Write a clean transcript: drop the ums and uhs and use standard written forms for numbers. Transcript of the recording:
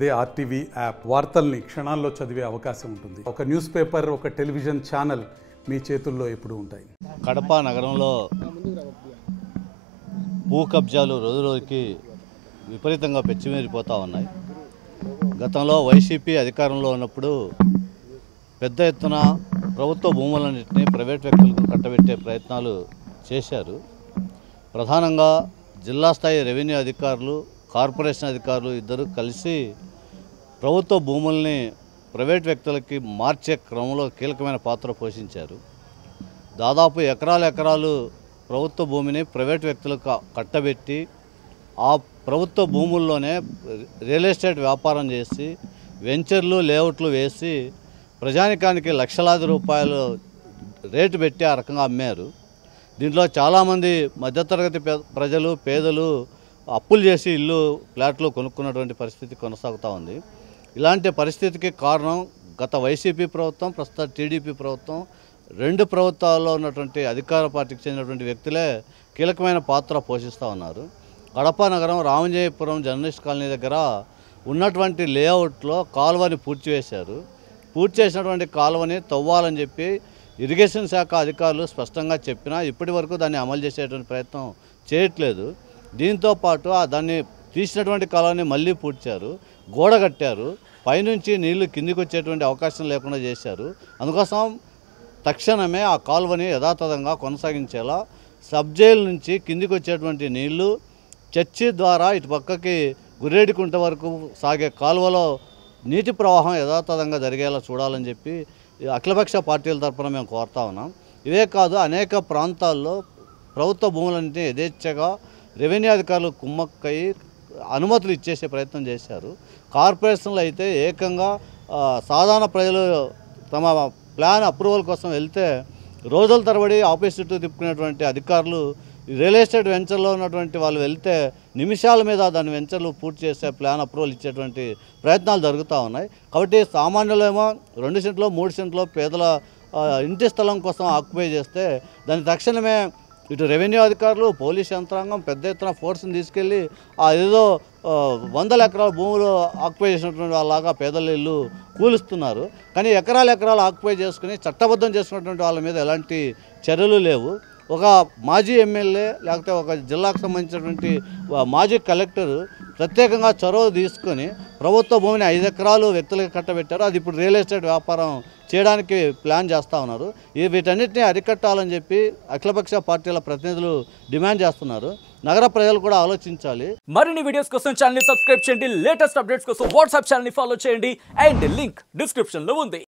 అదే RTV app వార్తల్ని క్షణాల్లో చదివే అవకాశం ఉంటుంది. ఒక న్యూస్ పేపర్, ఒక టెలివిజన్ ఛానల్ మీ చేతుల్లో ఎప్పుడూ ఉంటాయి. కడప నగరంలో భూ కబ్జాలు రోజురోజుకి విపరీతంగా పెచ్చిమీరిపోతూ ఉన్నాయి. గతంలో వైసీపీ అధికారంలో ఉన్నప్పుడు పెద్ద ఎత్తున ప్రభుత్వ భూములన్నింటినీ ప్రైవేట్ వ్యక్తులకు కట్టబెట్టే ప్రయత్నాలు చేశారు. ప్రధానంగా జిల్లా స్థాయి రెవెన్యూ అధికారులు, కార్పొరేషన్ అధికారులు ఇద్దరు కలిసి ప్రభుత్వ భూముల్ని ప్రైవేట్ వ్యక్తులకి మార్చే క్రమంలో కీలకమైన పాత్ర పోషించారు. దాదాపు ఎకరాలు ప్రభుత్వ భూమిని ప్రైవేట్ వ్యక్తులకు కట్టబెట్టి ఆ ప్రభుత్వ భూముల్లోనే రియల్ ఎస్టేట్ వ్యాపారం చేసి వెంచర్లు, లేఅవుట్లు వేసి ప్రజానికానికి లక్షలాది రూపాయలు రేటు పెట్టి ఆ రకంగా అమ్మారు. దీంట్లో చాలామంది మధ్యతరగతి ప్రజలు, పేదలు అప్పులు చేసి ఇల్లు, ఫ్లాట్లు కొనుక్కున్నటువంటి పరిస్థితి కొనసాగుతూ ఉంది. ఇలాంటి పరిస్థితికి కారణం గత వైసీపీ ప్రభుత్వం, ప్రస్తుత టీడీపీ ప్రభుత్వం, రెండు ప్రభుత్వాల్లో ఉన్నటువంటి అధికార పార్టీకి చెందినటువంటి వ్యక్తులే కీలకమైన పాత్ర పోషిస్తూ ఉన్నారు. కడప నగరం రామంజయపురం జర్నలిస్ట్ కాలనీ దగ్గర ఉన్నటువంటి లేఅవుట్లో కాలువని పూడ్చి వేశారు. పూర్తి చేసినటువంటి కాలువని తవ్వాలని చెప్పి ఇరిగేషన్ శాఖ అధికారులు స్పష్టంగా చెప్పినా ఇప్పటి వరకు దాన్ని అమలు చేసేటువంటి ప్రయత్నం చేయట్లేదు. దీంతో పాటు దాన్ని తీసినటువంటి కాలువని మళ్ళీ పూడ్చారు, గోడ కట్టారు, పైనుంచి నీళ్లు కిందికి వచ్చేటువంటి అవకాశం లేకుండా చేశారు. అందుకోసం తక్షణమే ఆ కాలువని యథాతథంగా కొనసాగించేలా సబ్ జైలు నుంచి కిందికి వచ్చేటువంటి నీళ్లు చర్చి ద్వారా ఇటు పక్కకి గుర్రేడికుంట వరకు సాగే కాలువలో నీటి ప్రవాహం యథాతథంగా జరిగేలా చూడాలని చెప్పి అఖిలపక్ష పార్టీల తరఫున మేము కోరుతా ఉన్నాం. ఇవే కాదు, అనేక ప్రాంతాల్లో ప్రభుత్వ భూములన్నింటినీ యథేచ్ఛగా రెవెన్యూ అధికారులు కుమ్మక్కయి అనుమతులు ఇచ్చేసే ప్రయత్నం చేశారు. కార్పొరేషన్లు అయితే ఏకంగా సాధారణ ప్రజలు తమ ప్లాన్ అప్రూవల్ కోసం వెళ్తే రోజుల తరబడి ఆఫీస్ చుట్టూ తిప్పుకునేటువంటి అధికారులు, రియల్ ఎస్టేట్ వెంచర్లో ఉన్నటువంటి వాళ్ళు వెళ్తే నిమిషాల మీద దాని వెంచర్లు పూర్తి చేసే ప్లాన్ అప్రూవల్ ఇచ్చేటువంటి ప్రయత్నాలు జరుగుతూ ఉన్నాయి. కాబట్టి సామాన్యులేమో 2 సెంట్లో 3 సెంట్లో పేదల ఇంటి స్థలం కోసం ఆక్యుపై చేస్తే దాని తక్షణమే ఇటు రెవెన్యూ అధికారులు, పోలీస్ యంత్రాంగం పెద్ద ఎత్తున ఫోర్స్ని తీసుకెళ్ళి ఏదో 100 ఎకరాల భూములు ఆక్యుపై చేసినటువంటి వాళ్ళలాగా పేదల ఇల్లు కూలుస్తున్నారు. కానీ ఎకరాలు ఆక్యుపై చేసుకుని చట్టబద్ధం చేసుకున్నటువంటి వాళ్ళ మీద ఎలాంటి చర్యలు లేవు. ఒక మాజీ ఎమ్మెల్యే లేకపోతే ఒక జిల్లాకు సంబంధించినటువంటి మాజీ కలెక్టర్ ప్రత్యేకంగా చొరవ తీసుకొని ప్రభుత్వ భూమిని 5 ఎకరాలు వ్యక్తులకు కట్టబెట్టారు. అది ఇప్పుడు రియల్ ఎస్టేట్ వ్యాపారం చేయడానికి ప్లాన్ చేస్తూ ఉన్నారు. వీటన్నిటిని అరికట్టాలని చెప్పి అఖిలపక్ష పార్టీల ప్రతినిధులు డిమాండ్ చేస్తున్నారు. నగర ప్రజలు కూడా ఆలోచించాలి. మరిన్ని వీడియోస్ కోసం ఛానల్ ని సబ్స్క్రైబ్ చేయండి. లేటెస్ట్ అప్డేట్స్ కోసం వాట్సాప్ ఛానల్ ని ఫాలో చేయండి. అండ్ లింక్ డిస్క్రిప్షన్ లో ఉంది.